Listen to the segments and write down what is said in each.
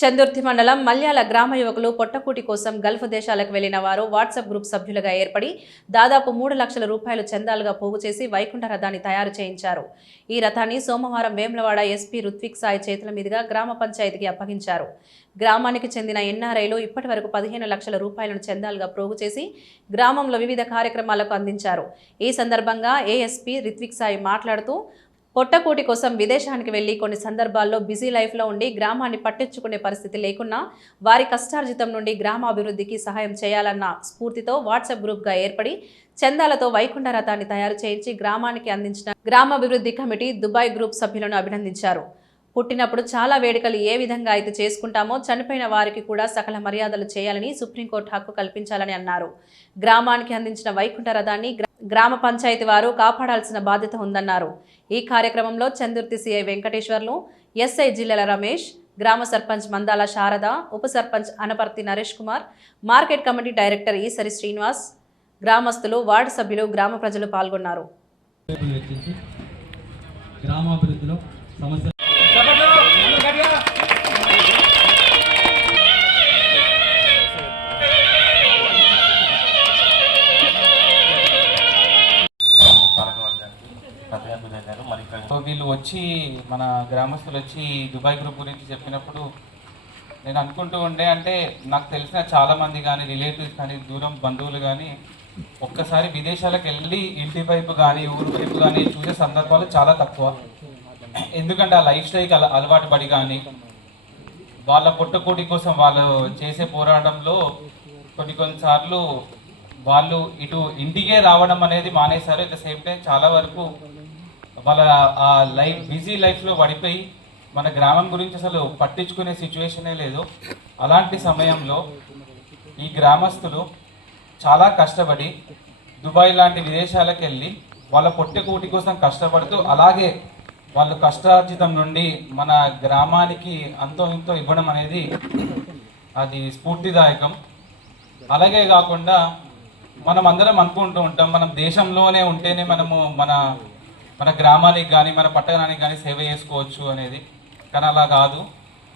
చందుర్తి మండలం మల్యాల గ్రామ యువకులు పొట్టకూటి కోసం గల్ఫ్ దేశాలకు వెళ్లిన వారు వాట్సాప్ గ్రూప్ సభ్యులుగా ఏర్పడి దాదాపు 3 లక్షల రూపాయలు చందాలుగా పోగు చేసి వైకుంఠ రథాన్ని తయారు చేయించారు. ఈ రథాన్ని సోమవారం వేములవాడ ఎస్పీ రుత్విక్ సాయి చేతుల మీదుగా గ్రామ పంచాయతీకి అప్పగించారు. గ్రామానికి చెందిన ఎన్ఆర్ఐలు ఇప్పటివరకు 15 లక్షల రూపాయలను చందాలుగా పోగు చేసి గ్రామంలో వివిధ కార్యక్రమాలకు అందించారు. ఈ సందర్భంగా ఏఎస్పీ రుత్విక్ సాయి మాట్లాడుతూ పొట్టకూటి కోసం విదేశానికి వెళ్లి కొన్ని సందర్భాల్లో బిజీ లైఫ్లో ఉండి గ్రామాన్ని పట్టించుకునే పరిస్థితి లేకున్నా వారి కష్టార్జితం నుండి గ్రామాభివృద్ధికి సహాయం చేయాలన్న స్ఫూర్తితో వాట్సాప్ గ్రూప్గా ఏర్పడి చందాలతో వైకుంఠ రథాన్ని తయారు చేయించి గ్రామానికి అందించిన గ్రామాభివృద్ధి కమిటీ దుబాయ్ గ్రూప్ సభ్యులను అభినందించారు. పుట్టినప్పుడు చాలా వేడుకలు ఏ విధంగా అయితే చేసుకుంటామో చనిపోయిన వారికి కూడా సకల మర్యాదలు చేయాలని సుప్రీంకోర్టు హక్కు కల్పించాలని అన్నారు. గ్రామానికి అందించిన వైకుంఠ రథాన్ని గ్రామ పంచాయతీ వారు కాపాడాల్సిన బాధ్యత ఉందన్నారు. ఈ కార్యక్రమంలో చందుర్తి సిఐ వెంకటేశ్వర్లు, ఎస్ఐ జిల్లెల రమేష్, గ్రామ సర్పంచ్ మందాల శారద, ఉప sarpanch Anaparthi Naresh Kumar, market committee director Eesari Srinivas, గ్రామస్తులు, వార్డు సభ్యులు, గ్రామ ప్రజలు పాల్గొన్నారు. వీళ్ళు వచ్చి మన గ్రామస్తులు వచ్చి దుబాయ్ గ్రూప్ గురించి చెప్పినప్పుడు నేను అనుకుంటూ ఉండే, అంటే నాకు తెలిసిన చాలామంది కానీ రిలేటివ్స్ కానీ దూరం బంధువులు కానీ ఒక్కసారి విదేశాలకు వెళ్ళి ఇంటి వైపు కానీ ఊరు వైపు కానీ చూసే సందర్భాలు చాలా తక్కువ. ఎందుకంటే ఆ లైఫ్ స్టైల్కి అలవాటు పడి కానీ వాళ్ళ పుట్టకోటి కోసం వాళ్ళు చేసే పోరాటంలో కొన్నిసార్లు వాళ్ళు ఇటు ఇంటికే రావడం అనేది మానేశారు. అట్ ద సేమ్ టైం చాలా వరకు వాళ్ళ ఆ బిజీ లైఫ్లో పడిపోయి మన గ్రామం గురించి అసలు పట్టించుకునే సిచ్యువేషనే లేదు. అలాంటి సమయంలో ఈ గ్రామస్తులు చాలా కష్టపడి దుబాయ్ లాంటి విదేశాలకు వెళ్ళి వాళ్ళ పొట్టకూటి కోసం కష్టపడుతూ అలాగే వాళ్ళు కష్టార్జితం నుండి మన గ్రామానికి అంతో ఇంతో ఇవ్వడం అనేది అది స్ఫూర్తిదాయకం. అలాగే కాకుండా మనం అందరం అనుకుంటూ ఉంటాం, మనం దేశంలోనే ఉంటేనే మనము మన గ్రామానికి కానీ మన పట్టణానికి కానీ సేవ చేసుకోవచ్చు అనేది. కానీ అలా కాదు,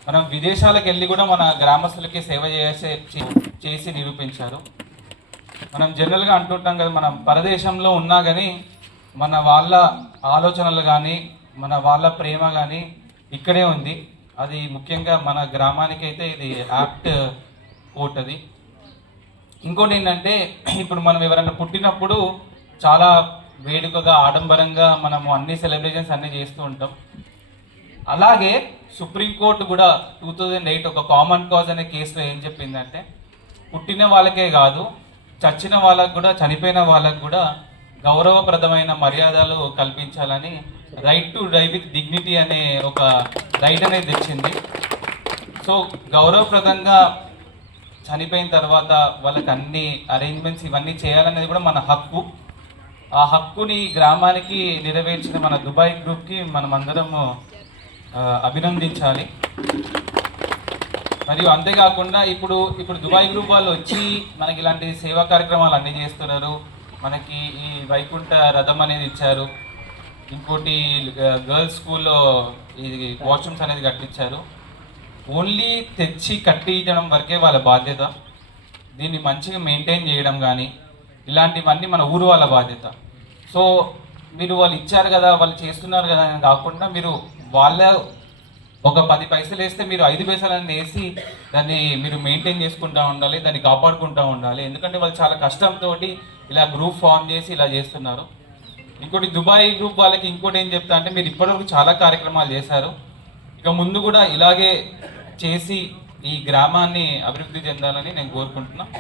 మనం విదేశాలకు వెళ్ళి కూడా మన గ్రామస్తులకి సేవ చేసి నిరూపించారు. మనం జనరల్గా అంటుంటాం కదా, మనం పరదేశంలో ఉన్నా కానీ మన వాళ్ళ ఆలోచనలు కానీ మన వాళ్ళ ప్రేమ కానీ ఇక్కడే ఉంది. అది ముఖ్యంగా మన గ్రామానికి అయితే ఇది యాప్ట్ కోట్. అది ఇంకోటి ఏంటంటే, ఇప్పుడు మనం ఎవరైనా పుట్టినప్పుడు చాలా వేడుకగా ఆడంబరంగా మనము అన్ని సెలబ్రేషన్స్ అన్నీ చేస్తూ ఉంటాం. అలాగే సుప్రీంకోర్టు కూడా 2008 ఒక కామన్ కాజ్ అనే కేసులో ఏం చెప్పిందంటే, పుట్టిన వాళ్ళకే కాదు చచ్చిన వాళ్ళకు కూడా చనిపోయిన వాళ్ళకు కూడా గౌరవప్రదమైన మర్యాదలు కల్పించాలని right to die with dignity అనే ఒక రైట్ అనేది తెచ్చింది. సో గౌరవప్రదంగా చనిపోయిన తర్వాత వాళ్ళకి అన్ని అరేంజ్మెంట్స్ ఇవన్నీ చేయాలనేది కూడా మన హక్కు. ఆ హక్కుని గ్రామానికి నెరవేర్చిన మన దుబాయ్ గ్రూప్కి మనం అందరము అభినందించాలి. మరియు అంతేకాకుండా ఇప్పుడు దుబాయ్ గ్రూప్ వాళ్ళు వచ్చి మనకి ఇలాంటి సేవా కార్యక్రమాలు అన్నీ చేస్తున్నారు. మనకి ఈ వైకుంఠ రథం అనేది ఇచ్చారు. ఇంకోటి గర్ల్స్ స్కూల్లో ఇది వాష్రూమ్స్ అనేది కట్టించారు. ఓన్లీ తెచ్చి కట్టించడం వరకే వాళ్ళ బాధ్యత. దీన్ని మంచిగా మెయింటైన్ చేయడం కానీ ఇలాంటివన్నీ మన ఊరు వాళ్ళ బాధ్యత. సో మీరు వాళ్ళు ఇచ్చారు కదా, వాళ్ళు చేస్తున్నారు కదా అని కాకుండా మీరు వాళ్ళ ఒక 10 పైసలు వేస్తే మీరు 5 పైసలన్నీ వేసి దాన్ని మీరు మెయింటైన్ చేసుకుంటూ ఉండాలి, దాన్ని కాపాడుకుంటూ ఉండాలి. ఎందుకంటే వాళ్ళు చాలా కష్టంతో ఇలా గ్రూప్ ఫామ్ చేసి ఇలా చేస్తున్నారు. ఇంకోటి దుబాయ్ గ్రూప్ వాళ్ళకి ఇంకోటి ఏం చెప్తా అంటే, మీరు ఇప్పటివరకు చాలా కార్యక్రమాలు చేశారు, ఇక ముందు కూడా ఇలాగే చేసి ఈ గ్రామాన్ని అభివృద్ధి చెందాలని నేను కోరుకుంటున్నాను.